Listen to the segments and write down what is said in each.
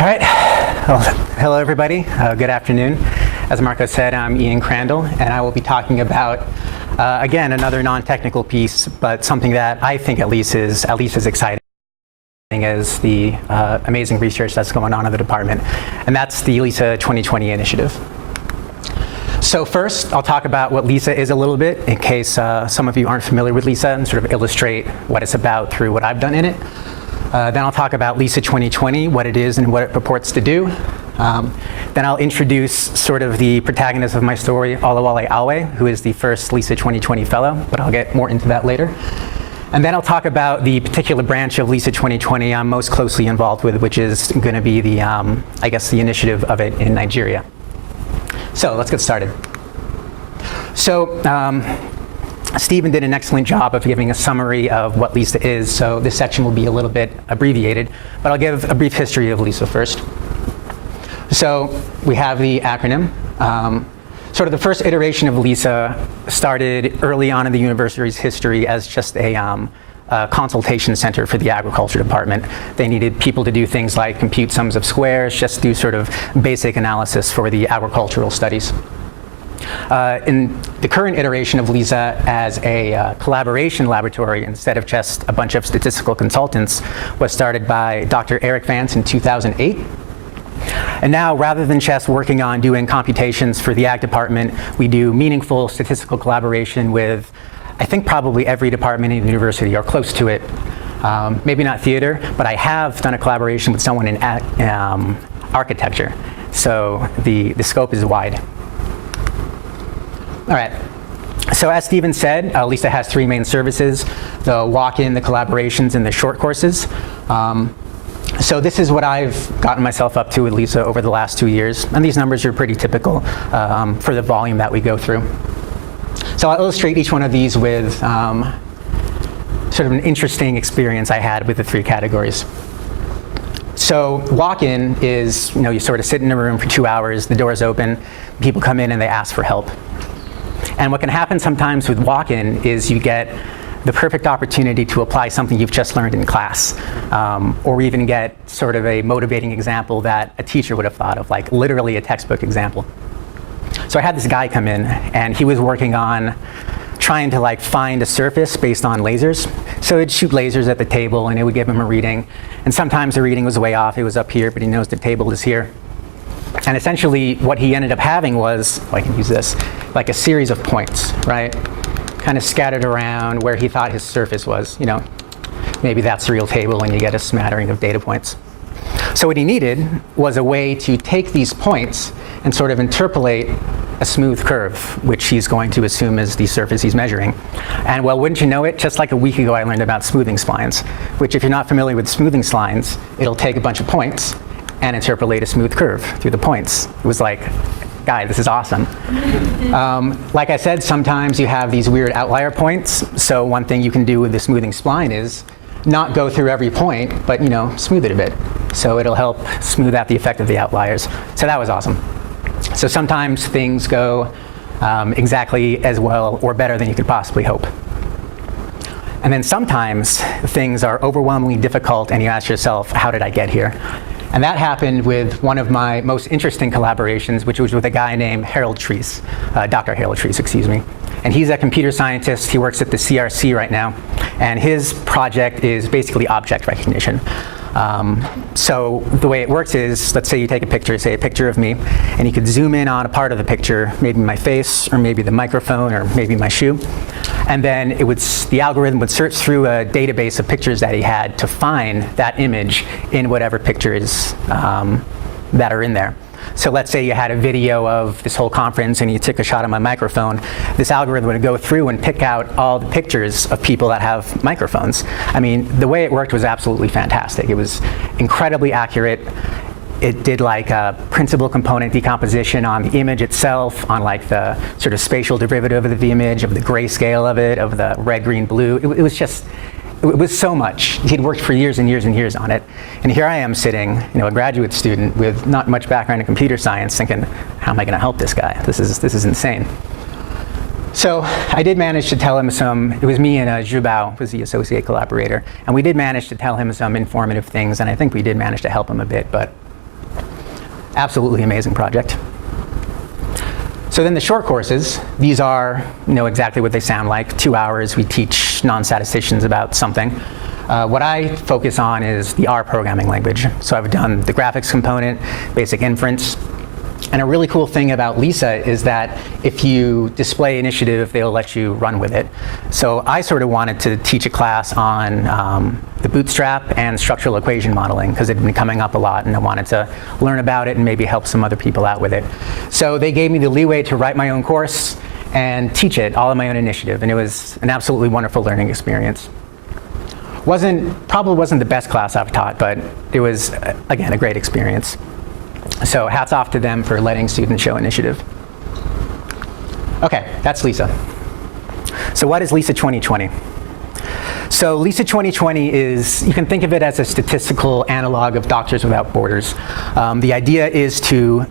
All right. Well, hello, everybody. Good afternoon. As Marco said, I'm Ian Crandell, and I will be talking about, again, another non-technical piece, but something that I think at least is as exciting as the amazing research that's going on in the department, and that's the LISA 2020 initiative. So first, I'll talk about what LISA is a little bit, in case some of you aren't familiar with LISA, and sort of illustrate what it's about through what I've done in it. Then I'll talk about LISA 2020, what it is and what it purports to do. Then I'll introduce sort of the protagonist of my story, Olawale Awe, who is the first LISA 2020 fellow, but I'll get more into that later. And then I'll talk about the particular branch of LISA 2020 I'm most closely involved with, which is going to be the, I guess, the initiative of it in Nigeria. So let's get started. So Stephen did an excellent job of giving a summary of what LISA is, so this section will be a little bit abbreviated, but I'll give a brief history of LISA first. So we have the acronym. Sort of the first iteration of LISA started early on in the university's history as just a consultation center for the agriculture department. They needed people to do things like compute sums of squares, just do sort of basic analysis for the agricultural studies. In the current iteration of LISA, as a collaboration laboratory instead of just a bunch of statistical consultants, was started by Dr. Eric Vance in 2008. And now, rather than just working on doing computations for the ag department, we do meaningful statistical collaboration with, I think, probably every department in the university or close to it. Maybe not theater, but I have done a collaboration with someone in architecture. So the scope is wide. All right. So as Stephen said, LISA has three main services: the walk-in, the collaborations, and the short courses. So this is what I've gotten myself up to with LISA over the last 2 years, and these numbers are pretty typical for the volume that we go through. So I'll illustrate each one of these with sort of an interesting experience I had with the three categories. So walk-in is, you sort of sit in a room for 2 hours, the door's open, people come in and they ask for help. And what can happen sometimes with walk-in is you get the perfect opportunity to apply something you've just learned in class, or even get sort of a motivating example that a teacher would have thought of, like literally a textbook example. So I had this guy come in, and he was working on trying to find a surface based on lasers. So he'd shoot lasers at the table, and it would give him a reading. And sometimes the reading was way off. It was up here, but he knows the table is here. And essentially, what he ended up having was, I can use this, like a series of points, right? Kind of scattered around where he thought his surface was. Maybe that's the real table, and you get a smattering of data points. So what he needed was a way to take these points and sort of interpolate a smooth curve, which he's going to assume is the surface he's measuring. And well, wouldn't you know it, just like a week ago I learned about smoothing splines, which if you're not familiar with smoothing splines, it'll take a bunch of points and interpolate a smooth curve through the points. It was like, guy, this is awesome. Like I said, sometimes you have these weird outlier points. So one thing you can do with the smoothing spline is not go through every point, but smooth it a bit. So it'll help smooth out the effect of the outliers. So that was awesome. So sometimes things go exactly as well or better than you could possibly hope. And then sometimes things are overwhelmingly difficult and you ask yourself, how did I get here? And that happened with one of my most interesting collaborations, which was with a guy named Harold Treese, Dr. Harold Treese, excuse me. And he's a computer scientist. He works at the CRC right now. And his project is basically object recognition. So the way it works is, let's say you take a picture, say a picture of me, and you could zoom in on a part of the picture, maybe my face, or maybe the microphone, or maybe my shoe. And then the algorithm would search through a database of pictures that he had to find that image in whatever pictures that are in there. So let's say you had a video of this whole conference and you took a shot of my microphone. This algorithm would go through and pick out all the pictures of people that have microphones. I mean, the way it worked was absolutely fantastic. It was incredibly accurate. It did principal component decomposition on the image itself, on the sort of spatial derivative of the image, of the grayscale of it, of the red, green, blue. It was so much. He'd worked for years and years and years on it. And here I am sitting, a graduate student with not much background in computer science, thinking, how am I going to help this guy? This is insane. So I did manage to tell him it was me and Zhubao was the associate collaborator, and we did manage to tell him some informative things, and I think we did manage to help him a bit, but Absolutely amazing project. So then the short courses, these are exactly what they sound like. 2 hours, we teach non-statisticians about something. What I focus on is the R programming language. So I've done the graphics component, basic inference. And a really cool thing about Lisa is that if you display initiative, they'll let you run with it. So I sort of wanted to teach a class on the bootstrap and structural equation modeling, because it had been coming up a lot, and I wanted to learn about it and maybe help some other people out with it. So they gave me the leeway to write my own course and teach it all on my own initiative, and it was an absolutely wonderful learning experience. Probably wasn't the best class I've taught, but it was, again, a great experience. So hats off to them for letting students show initiative. Okay, that's Lisa. So what is Lisa 2020? So Lisa 2020 is, you can think of it as a statistical analog of Doctors Without Borders. The idea is to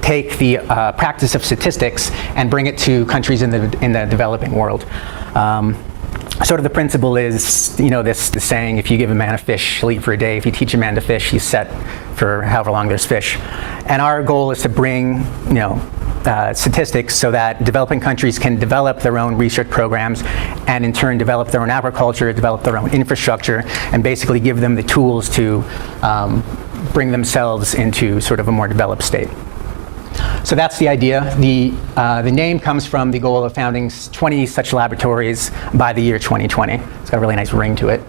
take the practice of statistics and bring it to countries in the developing world. Sort of the principle is, this saying, if you give a man a fish, he'll eat for a day. If you teach a man to fish, he's set for however long there's fish. And our goal is to bring, statistics so that developing countries can develop their own research programs and in turn develop their own agriculture, develop their own infrastructure, and basically give them the tools to bring themselves into sort of a more developed state. So that's the idea. The name comes from the goal of founding 20 such laboratories by the year 2020. It's got a really nice ring to it.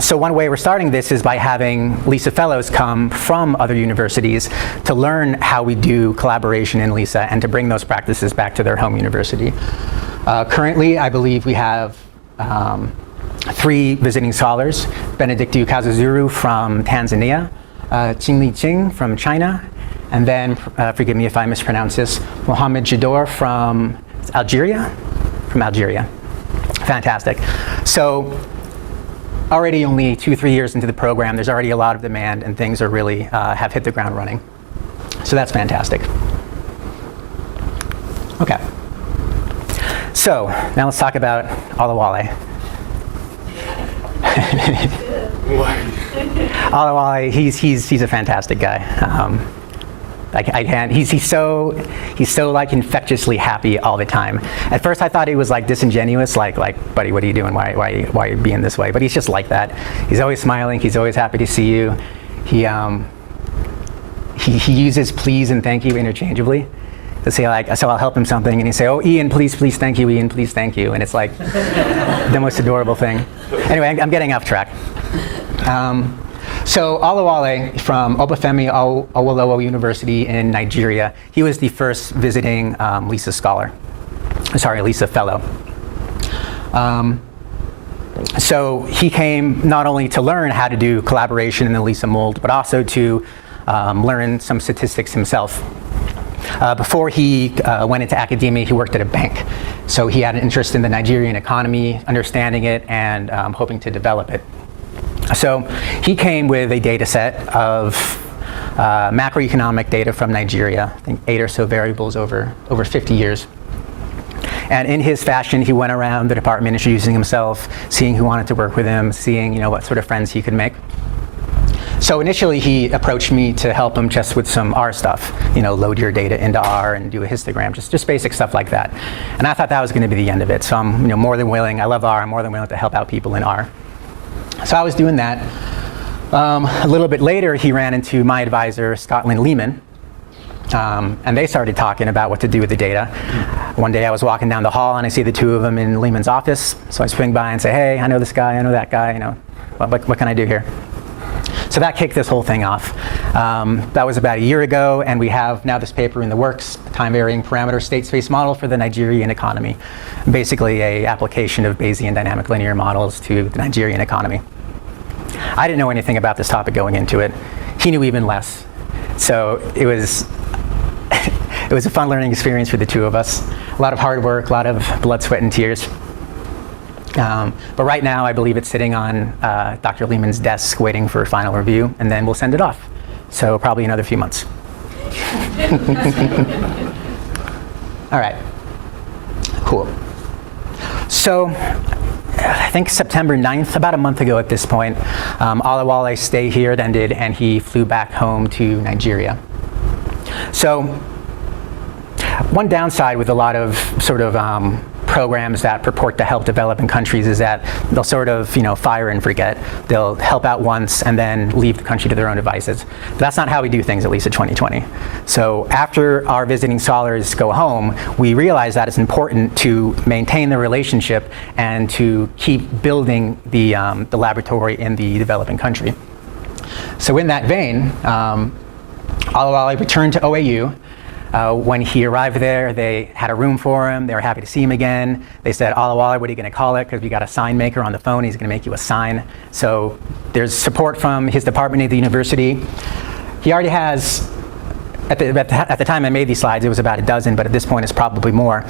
So one way we're starting this is by having Lisa Fellows come from other universities to learn how we do collaboration in Lisa and to bring those practices back to their home university. Currently, I believe we have 3 visiting scholars: Benedictu Kazazuru from Tanzania, Qingli Qing from China, and then, forgive me if I mispronounce this, Mohammed Jador from Algeria? From Algeria. Fantastic. So already only 2-3 years into the program, there's already a lot of demand, and things are really have hit the ground running. So that's fantastic. Okay. So now let's talk about Olawale. Olawale, he's a fantastic guy. I can't. He's so like infectiously happy all the time. At first, I thought he was like disingenuous, like buddy, what are you doing? Why are you being this way? But he's just like that. He's always smiling. He's always happy to see you. He uses please and thank you interchangeably. To say so I'll help him something, and he say, oh, Ian, please, thank you, Ian, please, thank you, and it's like the most adorable thing. Anyway, I'm getting off track. So Olawale from Obafemi Awolowo University in Nigeria, he was the first visiting Lisa Fellow. So he came not only to learn how to do collaboration in the Lisa mold, but also to learn some statistics himself. Before he went into academia, he worked at a bank. So he had an interest in the Nigerian economy, understanding it, and hoping to develop it. So he came with a data set of macroeconomic data from Nigeria, I think 8 or so variables over 50 years. And in his fashion, he went around the department introducing himself, seeing who wanted to work with him, seeing what sort of friends he could make. So initially, he approached me to help him just with some R stuff, load your data into R and do a histogram, just basic stuff like that. And I thought that was going to be the end of it. So I'm more than willing. I love R. I'm more than willing to help out people in R. So I was doing that. A little bit later, he ran into my advisor, Scotland Lehman, and they started talking about what to do with the data. One day I was walking down the hall and I see the two of them in Lehman's office. So I swing by and say, hey, I know this guy, I know that guy, what can I do here? So that kicked this whole thing off. That was about a year ago, and we have now this paper in the works, time-varying parameter state space model for the Nigerian economy. Basically a application of Bayesian dynamic linear models to the Nigerian economy. I didn't know anything about this topic going into it. He knew even less. So it was it was a fun learning experience for the two of us. A lot of hard work, a lot of blood, sweat, and tears. But right now, I believe it's sitting on Dr. Lehman's desk waiting for a final review, and then we'll send it off. So probably another few months. All right. Cool. So I think September 9th, about a month ago at this point. Alawale's stay here ended, and he flew back home to Nigeria. So one downside with a lot of sort of programs that purport to help developing countries is that they'll sort of, fire and forget. They'll help out once and then leave the country to their own devices. But that's not how we do things, at least at 2020. So after our visiting scholars go home, we realize that it's important to maintain the relationship and to keep building the laboratory in the developing country. So in that vein, Alawale returned to OAU. When he arrived there, they had a room for him. They were happy to see him again. They said, Alawale, what are you going to call it? Because we got a sign maker on the phone. He's going to make you a sign. So there's support from his department at the university. He already has, at the time I made these slides, it was about a dozen, but at this point it's probably more,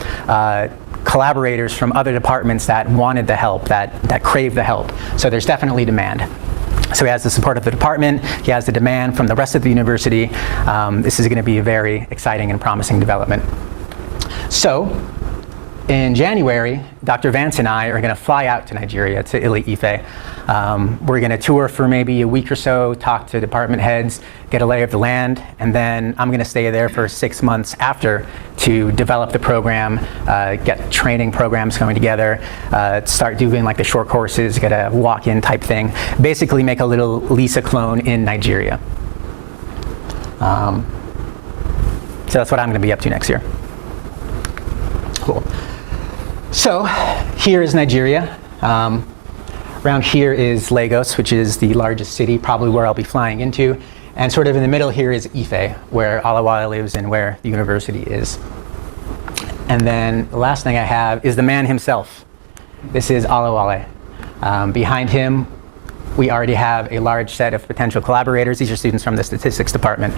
collaborators from other departments that wanted the help, that craved the help. So there's definitely demand. So he has the support of the department, he has the demand from the rest of the university. This is going to be a very exciting and promising development. So in January, Dr. Vance and I are going to fly out to Nigeria, to Ile-Ife. We're going to tour for maybe a week or so, talk to department heads, get a lay of the land, and then I'm going to stay there for 6 months after to develop the program, get training programs coming together, start doing like the short courses, get a walk-in type thing, basically make a little Lisa clone in Nigeria. So that's what I'm going to be up to next year. Cool. So here is Nigeria. Around here is Lagos, which is the largest city, probably where I'll be flying into. And sort of in the middle here is Ife, where Alawale lives and where the university is. And then the last thing I have is the man himself. This is Alawale. Behind him, we already have a large set of potential collaborators. These are students from the statistics department.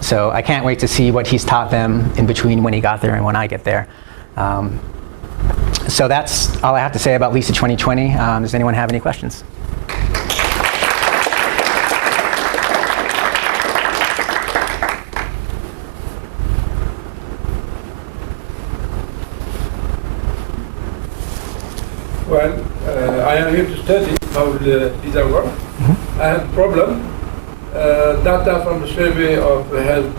So I can't wait to see what he's taught them in between when he got there and when I get there. So that's all I have to say about LISA 2020. Does anyone have any questions? Well, I am here to study how the LISA works. I have a problem. Data from the survey of health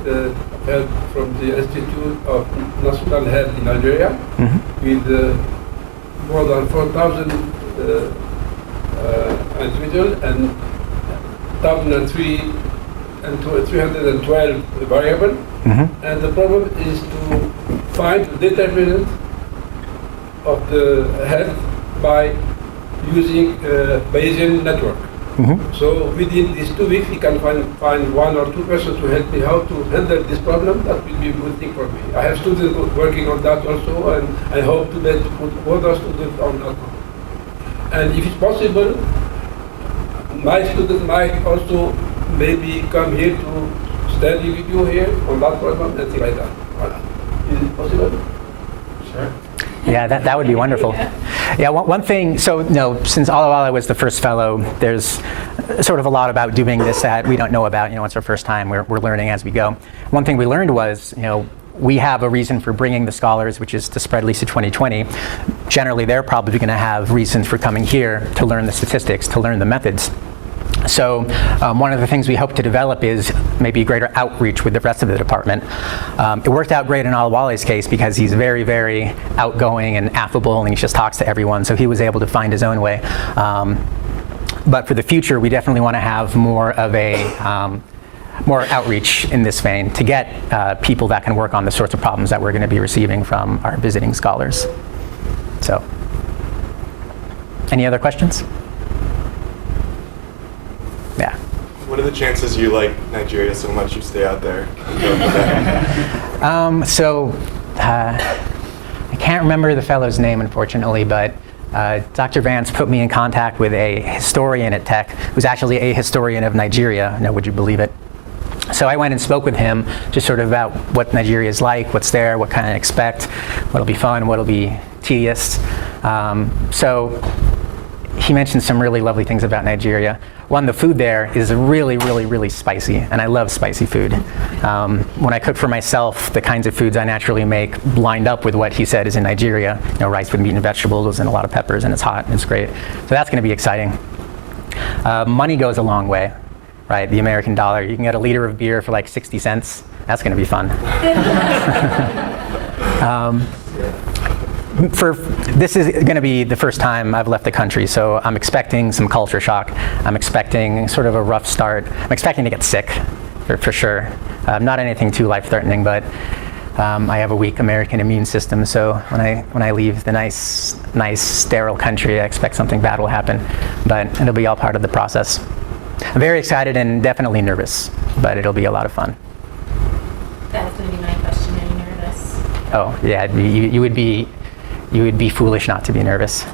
from the Institute of National Health in Nigeria, with more than 4,000 individuals and 312 variables. And the problem is to find the determinant of the health by using Bayesian network. So within these 2 weeks, we can find 1 or 2 persons to help me how to handle this problem. That will be a good thing for me. I have students working on that also, and I hope to put other students on that one. And if it's possible, my students might also maybe come here to study with you here on that problem and things like that. Voilà. Is it possible? Sure. Yeah, that would be wonderful. Yeah, one thing, so since Alawale was the first fellow, there's sort of a lot about doing this that we don't know about. It's our first time, we're learning as we go. One thing we learned was, we have a reason for bringing the scholars, which is to spread LISA 2020. Generally, they're probably going to have reasons for coming here to learn the statistics, to learn the methods. So one of the things we hope to develop is maybe greater outreach with the rest of the department. It worked out great in Alawale's case because he's very, very outgoing and affable, and he just talks to everyone, so he was able to find his own way. But for the future, we definitely want to have more of a more outreach in this vein to get people that can work on the sorts of problems that we're going to be receiving from our visiting scholars. So, any other questions? Yeah. What are the chances you like Nigeria so much you stay out there? I can't remember the fellow's name, unfortunately, but Dr. Vance put me in contact with a historian at Tech who's actually a historian of Nigeria. Now, would you believe it? So I went and spoke with him just sort of about what Nigeria is like, what's there, what kind of expect, what'll be fun, what'll be tedious. So he mentioned some really lovely things about Nigeria. One, the food there is really, really, really spicy, and I love spicy food. When I cook for myself, the kinds of foods I naturally make lined up with what he said is in Nigeria. You know, rice with meat and vegetables and a lot of peppers, and it's hot, and it's great. So that's going to be exciting. Money goes a long way, right? The American dollar. You can get a liter of beer for like 60 cents. That's going to be fun. This is going to be the first time I've left the country, so I'm expecting some culture shock. I'm expecting sort of a rough start. I'm expecting to get sick, for sure. Not anything too life-threatening, but I have a weak American immune system, so when I leave the nice, sterile country, I expect something bad will happen. But it'll be all part of the process. I'm very excited and definitely nervous, but it'll be a lot of fun. That's going to be my question. Are you nervous? Oh, yeah, you would be foolish not to be nervous.